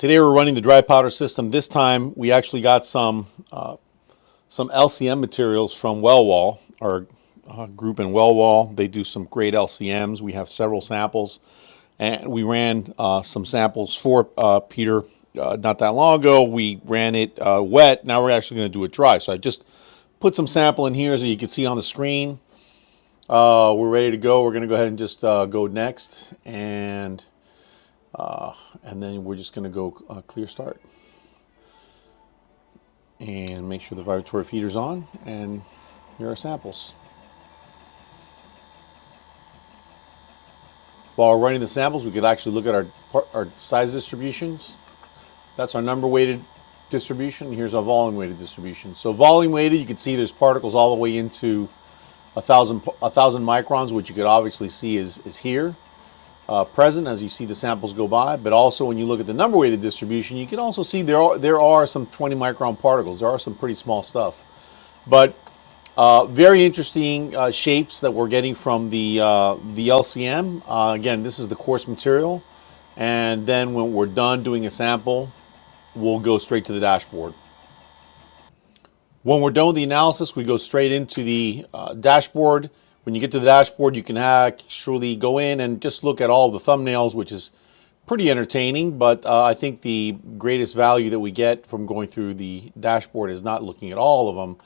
Today we're running the dry powder system. This time we actually got some LCM materials from Wellbore, our group in Wellbore. They do some great LCMs. We have several samples, and we ran some samples for Peter not that long ago. We ran it wet. Now we're actually going to do it dry. So I just put some sample in here so you can see on the screen. We're ready to go. We're going to go ahead and just go next, and then we're just going to go clear start and make sure the vibratory feeder's on, and here are samples. While we're running the samples, we could actually look at our size distributions. That's our number weighted distribution. Here's our volume weighted distribution. So volume weighted, you can see there's particles all the way into 1,000 microns, which you could obviously see is here. Present as you see the samples go by, but also when you look at the number weighted distribution, you can also see there are some 20 micron particles. There are some pretty small stuff, but very interesting shapes that we're getting from the LCM. Again, this is the course material, and then when we're done doing a sample, we'll go straight to the dashboard. When we're done with the analysis, we go straight into the dashboard. When you get to the dashboard, you can actually go in and just look at all the thumbnails, which is pretty entertaining, but I think the greatest value that we get from going through the dashboard is not looking at all of them,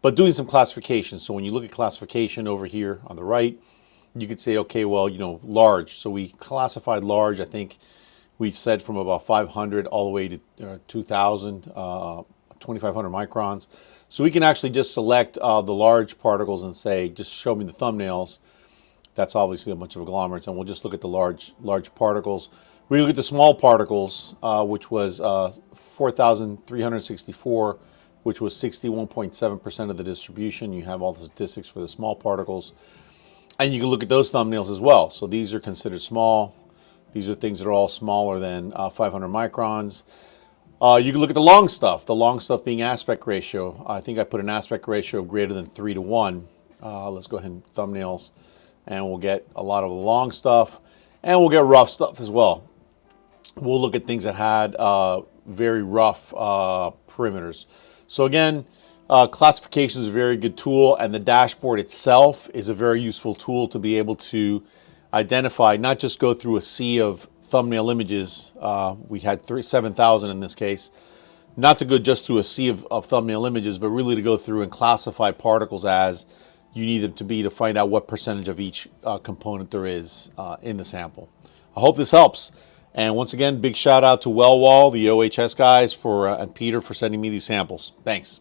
but doing some classification. So when you look at classification over here on the right, you could say, okay, well, you know, large. So we classified large. I think we said from about 500 all the way to 2,000, 2,500 microns. So we can actually just select the large particles and say, just show me the thumbnails. That's obviously a bunch of agglomerates, and we'll just look at the large particles. We look at the small particles, which was 4,364, which was 61.7% of the distribution. You have all the statistics for the small particles, and you can look at those thumbnails as well. So these are considered small. These are things that are all smaller than 500 microns. You can look at the long stuff being aspect ratio. I think I put an aspect ratio of greater than 3 to 1. Let's go ahead and thumbnails, and we'll get a lot of the long stuff, and we'll get rough stuff as well. We'll look at things that had very rough perimeters. So again, classification is a very good tool, and the dashboard itself is a very useful tool to be able to identify, not just go through a sea of thumbnail images. We had 7,000 in this case. Not to go just through a sea of thumbnail images, but really to go through and classify particles as you need them to be to find out what percentage of each component there is in the sample. I hope this helps. And once again, big shout out to Wellbore, the OHS guys, and Peter for sending me these samples. Thanks.